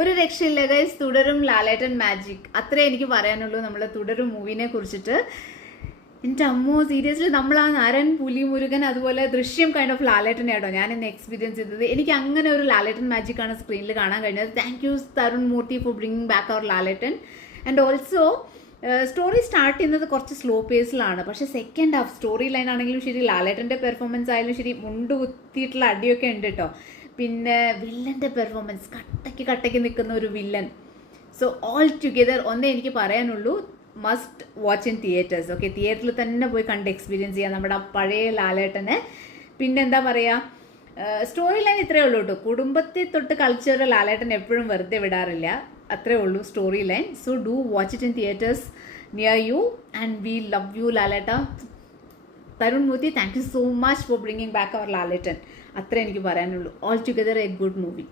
ഒരു രക്ഷയില്ല ഗൈസ്. തുടരും ലാലേട്ടൻ മാജിക്, അത്രേ എനിക്ക് പറയാനുള്ളൂ നമ്മളെ തുടരും മൂവിനെ കുറിച്ചിട്ട്. എൻ്റെ അമ്മോ, സീരിയസ്ലി നമ്മൾ ആ നാരൻ പുലി മുരുകൻ അതുപോലെ ദൃശ്യം കൈൻഡ് ഓഫ് ലാലേട്ടനെ ആട്ടോ ഞാൻ ഇന്ന് എക്സ്പീരിയൻസ് ചെയ്തത്. എനിക്ക് അങ്ങനെ ഒരു ലാലേട്ടൻ മാജിക് ആണ് സ്ക്രീനിൽ കാണാൻ കഴിഞ്ഞത്. Thank you Tarun Murthy for bringing back our Lalettan. And also story start ചെയ്യുന്നത് കുറച്ച് സ്ലോ പേസിലാണ്, പക്ഷേ സെക്കൻഡ് ഹാഫ് സ്റ്റോറി ലൈൻ ആണെങ്കിലും ശരി, ലാലേട്ടൻ്റെ പെർഫോമൻസ് ആയാലും ശരി, മുണ്ട് കുത്തിയിട്ടുള്ള അടിയൊക്കെ ഉണ്ട് കേട്ടോ. പിന്നെ വില്ലൻ്റെ പെർഫോമൻസ്, കട്ടയ്ക്ക് നിൽക്കുന്ന ഒരു വില്ലൻ. സോ ഓൾ ടുഗെദർ ഒന്നേ എനിക്ക് പറയാനുള്ളൂ, must watch in theatres. Okay, തിയേറ്ററിൽ തന്നെ പോയി കണ്ട് എക്സ്പീരിയൻസ് ചെയ്യാം നമ്മുടെ ആ പഴയ ലാലേട്ടനെ. പിന്നെന്താ പറയുക, സ്റ്റോറി ലൈൻ ഇത്രയേ ഉള്ളൂ കേട്ടോ. കുടുംബത്തെ തൊട്ട് കൾച്ചർ ലാലേട്ടൻ എപ്പോഴും വെറുതെ വിടാറില്ല, അത്രേ ഉള്ളൂ story line. So do watch it in theatres near you and we love you Laletta. Tharun Moorthy, thank you so much for bringing back our Lalettan. അത്രേ എനിക്ക് പറയാനുള്ളൂ. All together a good movie.